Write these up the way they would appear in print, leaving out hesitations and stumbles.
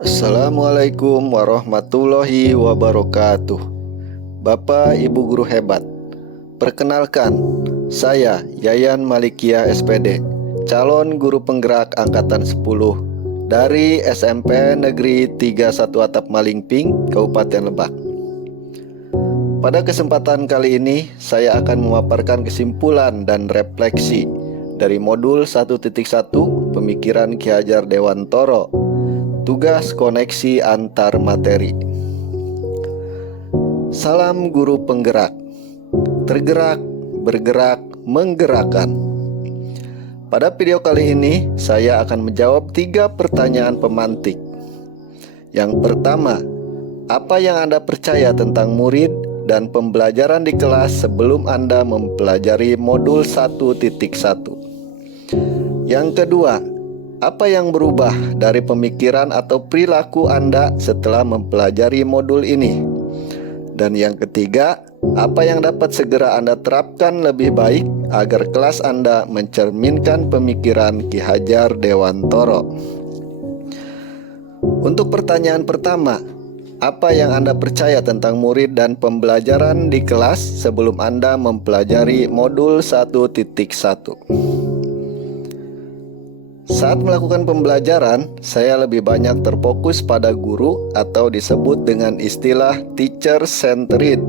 Assalamualaikum warahmatullahi wabarakatuh. Bapak Ibu guru hebat, perkenalkan, saya Yayan Malikia SPD, calon guru penggerak angkatan 10 dari SMP Negeri 31 Atap Malingping, Kabupaten Lebak. Pada kesempatan kali ini, saya akan memaparkan kesimpulan dan refleksi dari modul 1.1 Pemikiran Ki Hajar Dewantoro, tugas koneksi antar materi. Salam guru penggerak, tergerak, bergerak, menggerakkan. Pada video kali ini, saya akan menjawab 3 pertanyaan pemantik. Yang pertama, apa yang Anda percaya tentang murid dan pembelajaran di kelas sebelum Anda mempelajari modul 1.1? Yang kedua, apa yang berubah dari pemikiran atau perilaku Anda setelah mempelajari modul ini? Dan yang ketiga, apa yang dapat segera Anda terapkan lebih baik agar kelas Anda mencerminkan pemikiran Ki Hajar Dewantoro? Untuk pertanyaan pertama, apa yang Anda percaya tentang murid dan pembelajaran di kelas sebelum Anda mempelajari modul 1.1? Saat melakukan pembelajaran, saya lebih banyak terfokus pada guru atau disebut dengan istilah teacher-centered.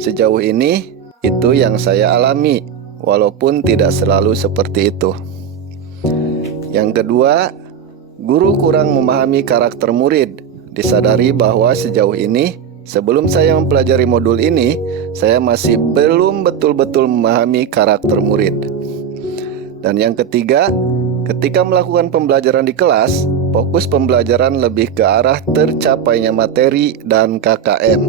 Sejauh ini, itu yang saya alami, walaupun tidak selalu seperti itu. Yang kedua, guru kurang memahami karakter murid. Disadari bahwa sejauh ini, sebelum saya mempelajari modul ini, saya masih belum betul-betul memahami karakter murid. Dan yang ketiga, ketika melakukan pembelajaran di kelas, fokus pembelajaran lebih ke arah tercapainya materi dan KKM,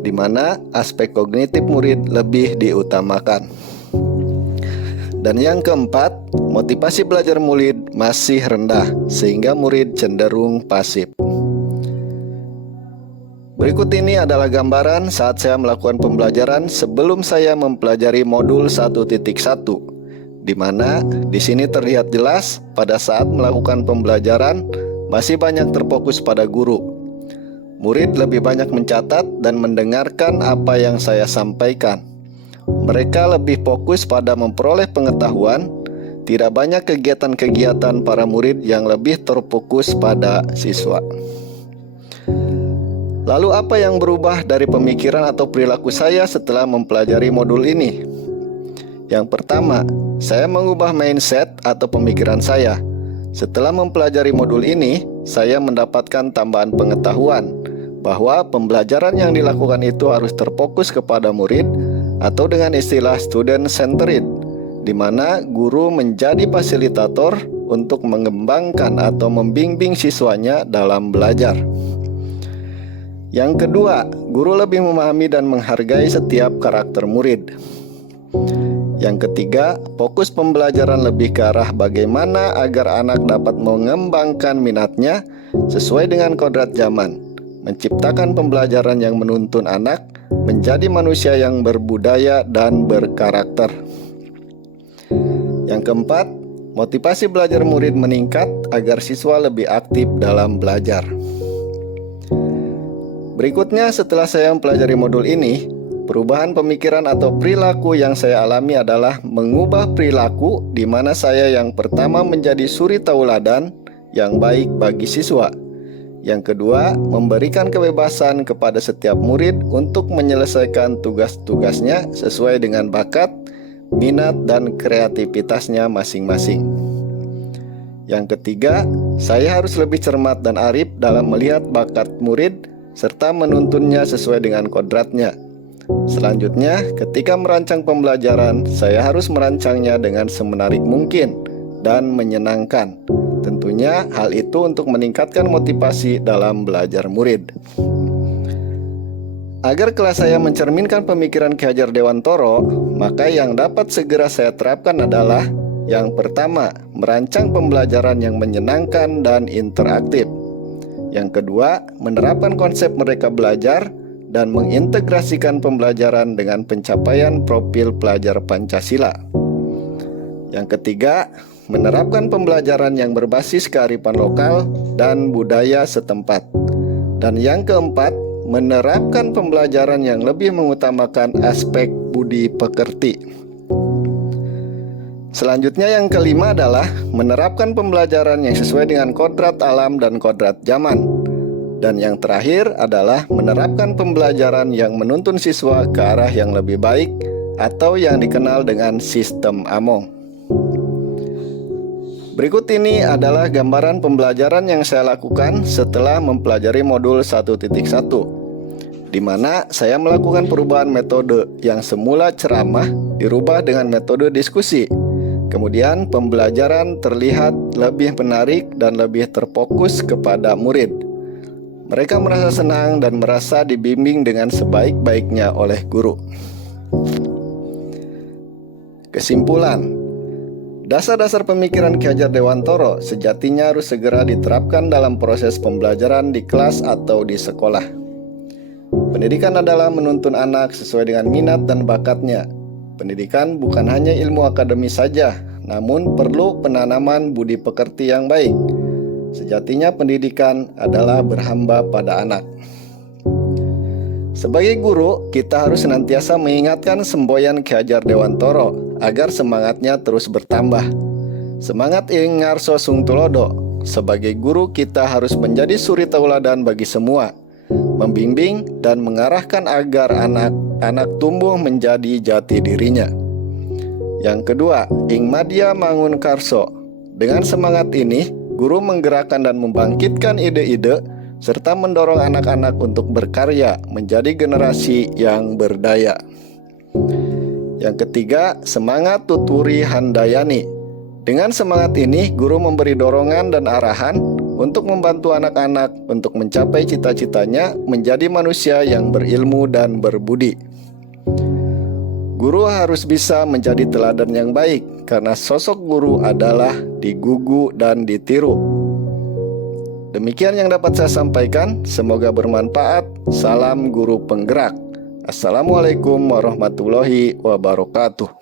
di mana aspek kognitif murid lebih diutamakan. Dan yang keempat, motivasi belajar murid masih rendah, sehingga murid cenderung pasif. Berikut ini adalah gambaran saat saya melakukan pembelajaran sebelum saya mempelajari modul 1.1, di mana di sini terlihat jelas pada saat melakukan pembelajaran masih banyak terfokus pada guru. Murid lebih banyak mencatat dan mendengarkan apa yang saya sampaikan. Mereka lebih fokus pada memperoleh pengetahuan, tidak banyak kegiatan-kegiatan para murid yang lebih terfokus pada siswa. Lalu apa yang berubah dari pemikiran atau perilaku saya setelah mempelajari modul ini? Yang pertama, saya mengubah mindset atau pemikiran saya. Setelah mempelajari modul ini, saya mendapatkan tambahan pengetahuan bahwa pembelajaran yang dilakukan itu harus terfokus kepada murid atau dengan istilah student-centered, di mana guru menjadi fasilitator untuk mengembangkan atau membimbing siswanya dalam belajar. Yang kedua, guru lebih memahami dan menghargai setiap karakter murid. Yang ketiga, fokus pembelajaran lebih ke arah bagaimana agar anak dapat mengembangkan minatnya sesuai dengan kodrat zaman, menciptakan pembelajaran yang menuntun anak menjadi manusia yang berbudaya dan berkarakter. Yang keempat, motivasi belajar murid meningkat agar siswa lebih aktif dalam belajar. Berikutnya, setelah saya mempelajari modul ini, perubahan pemikiran atau perilaku yang saya alami adalah mengubah perilaku di mana saya yang pertama menjadi suri tauladan yang baik bagi siswa. Yang kedua, memberikan kebebasan kepada setiap murid untuk menyelesaikan tugas-tugasnya sesuai dengan bakat, minat, dan kreativitasnya masing-masing. Yang ketiga, saya harus lebih cermat dan arif dalam melihat bakat murid serta menuntunnya sesuai dengan kodratnya. Selanjutnya, ketika merancang pembelajaran, saya harus merancangnya dengan semenarik mungkin dan menyenangkan. Tentunya hal itu untuk meningkatkan motivasi dalam belajar murid. Agar kelas saya mencerminkan pemikiran Ki Hajar Dewantoro, maka yang dapat segera saya terapkan adalah yang pertama, merancang pembelajaran yang menyenangkan dan interaktif. Yang kedua, menerapkan konsep Merdeka Belajar dan mengintegrasikan pembelajaran dengan pencapaian profil pelajar Pancasila. Yang ketiga, menerapkan pembelajaran yang berbasis kearifan lokal dan budaya setempat. Dan yang keempat, menerapkan pembelajaran yang lebih mengutamakan aspek budi pekerti. Selanjutnya yang kelima adalah menerapkan pembelajaran yang sesuai dengan kodrat alam dan kodrat zaman. Dan yang terakhir adalah menerapkan pembelajaran yang menuntun siswa ke arah yang lebih baik atau yang dikenal dengan sistem AMO. Berikut ini adalah gambaran pembelajaran yang saya lakukan setelah mempelajari modul 1.1, di mana saya melakukan perubahan metode yang semula ceramah dirubah dengan metode diskusi. Kemudian pembelajaran terlihat lebih menarik dan lebih terfokus kepada murid. Mereka merasa senang dan merasa dibimbing dengan sebaik-baiknya oleh guru. Kesimpulan, dasar-dasar pemikiran Ki Hajar Dewantoro sejatinya harus segera diterapkan dalam proses pembelajaran di kelas atau di sekolah. Pendidikan adalah menuntun anak sesuai dengan minat dan bakatnya. Pendidikan bukan hanya ilmu akademis saja, namun perlu penanaman budi pekerti yang baik. Sejatinya pendidikan adalah berhamba pada anak. Sebagai guru, kita harus senantiasa mengingatkan semboyan Ki Hajar Dewantoro agar semangatnya terus bertambah. Semangat ing ngarso sung tulodo. Sebagai guru, kita harus menjadi suri tauladan bagi semua, membimbing dan mengarahkan agar anak-anak tumbuh menjadi jati dirinya. Yang kedua, ing madya mangun karso. Dengan semangat ini, guru menggerakkan dan membangkitkan ide-ide serta mendorong anak-anak untuk berkarya menjadi generasi yang berdaya. Yang ketiga, semangat tuturi handayani. Dengan semangat ini, guru memberi dorongan dan arahan untuk membantu anak-anak untuk mencapai cita-citanya menjadi manusia yang berilmu dan berbudi. Guru harus bisa menjadi teladan yang baik, karena sosok guru adalah digugu dan ditiru. Demikian yang dapat saya sampaikan, semoga bermanfaat. Salam guru penggerak. Assalamualaikum warahmatullahi wabarakatuh.